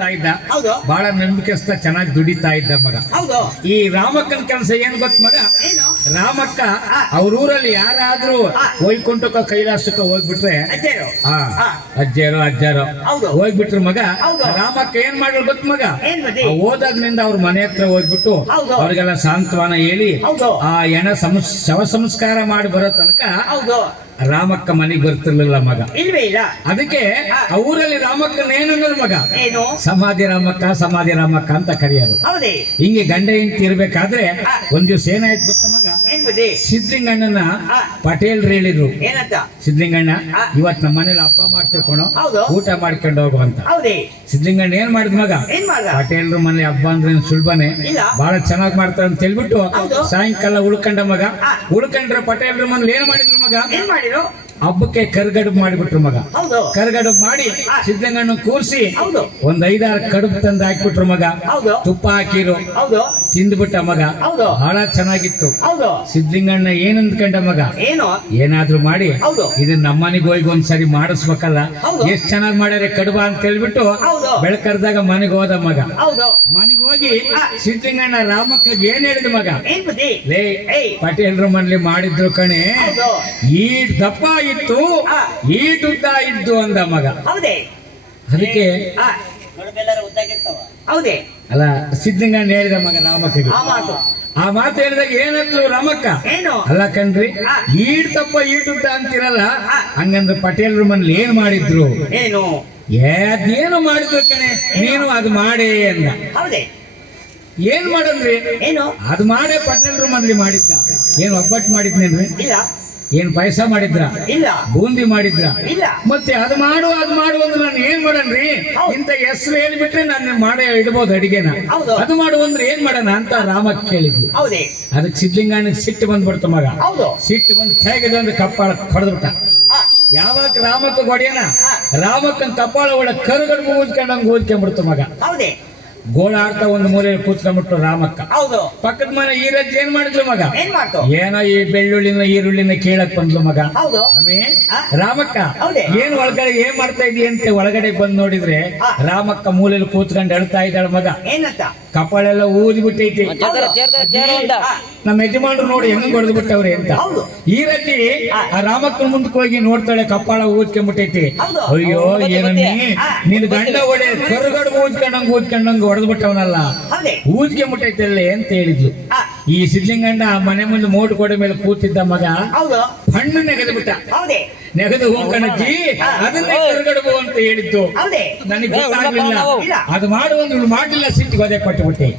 ಓದ್ತಾ ಇದ್ದ, ಹೌದು. ಬಹಳ ನಂಬಿಕೆಸ್ತ ಚೆನ್ನಾಗಿ ದುಡಿತಾ ಇದ್ದ ಮಗ. ಹೌದು. ಈ ರಾಮಕ್ಕನ ಕೆಲಸ ಏನ್ ಗೊತ್ತ ಮಗ? ಏನು? ರಾಮಕ್ಕ ಅವ್ರೂರಲ್ಲಿ ಯಾರಾದ್ರೂ ವೈಕುಂಠಕ್ಕ ಕೈಲಾಸಕ್ಕ ಹೋಗ್ಬಿಟ್ರೆ ಅಜ್ಜರು. ಅಜ್ಜಾರೋ ಹೌದು. ಹೋಗ್ಬಿಟ್ರು ಮಗ. ಹೌದು. ರಾಮಕ್ಕ ಏನ್ ಮಾಡಿದ್ರು ಗೊತ್ತ ಮಗ? ಏನ್ ಬುದ್ಧಿ? ಹೋದಾಗ್ನಿಂದ ಅವ್ರ ಮನೆ ಹತ್ರ ಹೋಗ್ಬಿಟ್ಟು ಹೌದು. ಅವ್ರಿಗೆಲ್ಲ ಸಾಂತ್ವನ ಹೇಳಿ ಹೌದು. ಆ ಶವ ಸಂಸ್ಕಾರ ಮಾಡಿ ಬರೋ ತನಕ ಹೌದು. ರಾಮಕ್ಕ ಮನೆಗೆ ಬರ್ತಿರ್ಲಿಲ್ಲ ಮಗ. ಇಲ್ವೇ ಇಲ್ಲ. ಅದಕ್ಕೆ ಆ ಊರಲ್ಲಿ ರಾಮಕ್ಕನ ಏನನ್ನೋದು ಮಗ? ಏನು? ಸಮಾಧಿ ರಾಮಕ್ಕ ಅಂತ ಕರೆಯೋದು. ಹೌದೇ? ಹಿಂಗೆ ಗಂಡ ಹೆಂಡತಿ ಇರ್ಬೇಕಾದ್ರೆ ಒಂದ್ ದಿವ್ಸ ಏನಾಯ್ತು ಗೊತ್ತ ಮಗ? ಏನ್ ಬುದ್ಧಿ? ಸಿದ್ಲಿಂಗಣ್ಣನ ಪಟೇಲ್ರು ಹೇಳಿದ್ರು, ಏನಂತ? ಸಿದ್ಲಿಂಗಣ್ಣ ಇವತ್ ನಮ್ಮ ಮನೇಲಿ ಹಬ್ಬ ಮಾಡ್ತಿರ್ಕೊಂಡು ಹೌದು. ಊಟ ಮಾಡ್ಕೊಂಡು ಹೋಗು ಅಂತ. ಹೌದೇ? ಸಿದ್ಲಿಂಗಣ್ಣ ಏನ್ ಮಾಡಿದ್ ಮಗ? ಏನ್ ಮಾಡ್ದ? ಪಟೇಲ್ರು ಮನೆ ಹಬ್ಬ ಅಂದ್ರೆ ಸುಲಭನೇ, ಇಲ್ಲ. ಬಹಳ ಚೆನ್ನಾಗ್ ಮಾಡ್ತಾರೆ ಅಂತ ಹೇಳ್ಬಿಟ್ಟು ಹೌದು. ಸಾಯಂಕಾಲ ಉಳ್ಕೊಂಡ ಮಗ. ಉಳ್ಕೊಂಡ್ರೆ ಪಟೇಲ್ರು ಮನೇಲಿ ಏನ್ ಮಾಡಿದ್ರು ಮಗ? ಏನ್ ಮಾಡಿದ್ರು? ಹಬ್ಬಕ್ಕೆ ಕರ್ಗಡುಬು ಮಾಡಿಬಿಟ್ರು ಮಗ. ಹೌದು. ಕರ್ಗಡುಬು ಮಾಡಿ ಸಿದ್ಧಗಣ್ಣ ಕೂರ್ಸಿ ಹೌದು. ಒಂದ್ 5-6 ಕಡುಬು ತಂದು ಹಾಕ್ಬಿಟ್ರು ಮಗ. ಹೌದು. ತುಪ್ಪ ಹಾಕಿರು, ಹೌದು. ತಿಂದ್ಬಿಟ್ಟ ಮಗ. ಹೌದು. ಬಹಳ ಚೆನ್ನಾಗಿತ್ತು. ಹೌದು. ಸಿದ್ಲಿಂಗಣ್ಣ ಏನ್ ಅಂದ್ಕೊಂಡ ಮಗ? ಏನು? ಏನಾದ್ರೂ ಮಾಡಿ ಹೌದು. ಇದನ್ನ ನಮ್ಮನೆಗೆ ಹೋಗಿ ಒಂದ್ಸರಿ ಮಾಡಿಸ್ಬೇಕಲ್ಲ, ಹೌದು. ಎಷ್ಟ್ ಚೆನ್ನಾಗ್ ಮಾಡ್ಯಾರೆ ಕಡುಬ ಅಂತ ಹೇಳ್ಬಿಟ್ಟು ಹೌದು. ಬೆಳಕರ್ದಾಗ ಮನೆಗೆ ಹೋದ ಮಗ. ಹೌದು. ಮನೆಗೆ ಹೋಗಿ ಸಿದ್ಲಿಂಗಣ್ಣ ರಾಮಕ್ಕ ಏನ್ ಹೇಳಿದ ಮಗ? ಏನ್ ಬುದ್ಧಿ? ಲೇ, ಪಟೇಲ್ರ ಮನೇಲಿ ಮಾಡಿದ್ರು ಕಣೆ, ಹೌದು. ಈ ದಪ್ಪ ಇತ್ತು ಈ ಉದ್ದ ಇದ್ದು ಅಂದ ಮಗ. ಹೌದೇ? ಅದಕ್ಕೆ ಹೌದೇ? ಅಲ್ಲ ಸಿದ್ಧಗಣ್ಣ ಹೇಳಿದ ಮಗ ರಾಮಕ್ಕಗೆ. ಆ ಮಾತು. ಆ ಮಾತು ಹೇಳಿದಾಗ ಏನಂದ್ರು ರಾಮಕ್ಕ? ಏನು? ಅಲ್ಲ ಕಣ್ರಿ, ಈಡ್ ತಪ್ಪ ಈಟುದ್ದ ಅಂತಿರಲ್ಲ, ಹಂಗಂದ್ರೆ ಪಟೇಲ್ರ ಮನೇಲಿ ಏನ್ ಮಾಡಿದ್ರು? ಏನು? ಅದೇನು ಮಾಡಿದ್ರು ಕಣೆ, ನೀನು ಅದು ಮಾಡೇ ಅಂದ. ಹೌದೇ? ಏನ್ ಮಾಡಂದ್ರಿ? ಏನು? ಅದು ಮಾಡೇ ಪಟೇಲ್ರ ಮನೇಲಿ ಮಾಡಿದ್ದ. ಏನ್ ಒಬ್ಬಟ್ಟು ಮಾಡಿದ್ನೇನ್ರಿ? ಇಲ್ಲ. ಏನ್ ಪಾಯಸ ಮಾಡಿದ್ರ? ಇಲ್ಲ. ಬೂಂದಿ ಮಾಡಿದ್ರ? ಇಲ್ಲ. ಮತ್ತೆ ಅದು ಮಾಡು ಅಂದ್ರೆ ನಾನು ಏನ್ ಮಾಡನ್ರಿ? ಇಂತ ಹೆಸರು ಹೇಳ್ಬಿಟ್ರೆ ನಾನು ಮಾಡೇ ಇಡ್ಬೋದು ಅಡಿಗೆನ. ಹೌದು. ಅದು ಮಾಡು ಅಂದ್ರೆ ಏನ್ ಮಾಡೋಣ ಅಂತ ರಾಮಕ್ಕೆ ಕೇಳಿದ್ವಿ. ಹೌದೇ? ಅದಕ್ಕೆ ಸಿದ್ಲಿಂಗಣ್ಣಗೆ ಸಿಟ್ಟು ಬಂದ್ಬಿಡ್ತು ಮಗ. ಹೌದು. ಸಿಟ್ಟು ಬಂದು ಹೇಗಿದೆ ಕಪ್ಪಾಳ ಹೊಡೆದ್ಬಿಟ್ಟ. ಯಾವಾಗ ರಾಮಕ್ಕ ಹೊಡೆಯನ, ರಾಮಕ್ಕನ ಕಪ್ಪಾಳ ಒಳ ಕರುಗಡ್ಬು ಊದ್ಕೊಂಡಂಗ್ ಊದ್ಕೊಂಡ್ಬಿಡ್ತು ಮಗ. ಹೌದೇ? ಗೋಳಾಡ್ತಾ ಒಂದು ಮೂಲೆಯಲ್ಲಿ ಕೂತ್ಕೊಂಡ್ಬಿಟ್ರು ರಾಮಕ್ಕ. ಹೌದು. ಪಕ್ಕದ ಮನೆ ಈರಜ್ಜಿ ಏನ್ ಮಾಡಿದ್ಲು ಮಗ? ಏನ್ ಮಾಡ್ತು? ಏನೋ ಈ ಬೆಳ್ಳುಳ್ಳಿನ ಈರುಳ್ಳಿನ ಕೇಳಕ್ ಬಂದ್ಲು ಮಗ. ಹೌದು. ರಾಮಕ್ಕ ಹೌದೇ? ಏನ್ ಒಳಗಡೆ ಏನ್ ಮಾಡ್ತಾ ಇದೀಯ ಅಂತ ಒಳಗಡೆ ಬಂದ್ ನೋಡಿದ್ರೆ ರಾಮಕ್ಕ ಮೂಲೆಯಲ್ಲಿ ಕೂತ್ಕೊಂಡು ಅಳ್ತಾ ಇದ್ದಾಳ ಮಗ. ಏನಂತ? ಕಪಾಳೆಲ್ಲ ಊದಿ ಬಿಟ್ಟೈತಿ. ನಮ್ಮ ಯಜಮಾನ್ರು ನೋಡಿ ಹೆಂಗ್ ಹೊಡೆದು ಬಿಟ್ಟವ್ರೆ ಅಂತ. ಹೌದು. ಈರಜ್ಜಿ ಆ ರಾಮಕ್ಕನ ಮುಂದಕ್ಕೆ ಹೋಗಿ ನೋಡ್ತಾಳೆ, ಕಪಾಳ ಊದ್ಕೊಂಡ್ಬಿಟ್ಟೈತಿ. ಹೌದು. ಅಯ್ಯೋ ಏನಮ್ಮಿ, ನಿನ್ ಗಂಡ ಒಡೆ ಕರುಗಡು ಊದ್ಕೊಂಡಂಗ್ ಹೊಡೆದು ಬಿಟ್ಟವನಲ್ಲ, ಹೌದೇ? ಊದ್ಕೊಂಡ್ಬಿಟ್ಟೈತಲ್ಲೇ ಅಂತ ಹೇಳಿದ್ಲು. ಈ ಸಿದ್ಲಿಂಗಣ್ಣ ಮನೆ ಮುಂದೆ ಮೋಟು ಗೋಡೆ ಮೇಲೆ ಕೂತಿದ್ದ ಮಗ ಹೌದು. ಹಣ್ಣು ನೆಗೆದು ಬಿಟ್ಟ. ಹೌದೇ? ನೆಗೆದು ಹೋಗ್ಕಣಜ್ಜಿ ಅದನ್ನೇ ಕರುಗಡುಬು ಅಂತ ಹೇಳಿದ್ದು. ಹೌದೇ? ನನಗೆ ಗೊತ್ತಾಗ್ಲಿಲ್ಲ. ಅದು ಮಾಡುವಂದ್ರೆ ಮಾಡ್ಲಿಲ್ಲ, ಸಿಟ್ಟಿಗೆ ಒದೆ ಕೊಟ್ಟು ಬಿಟ್ಟೆ.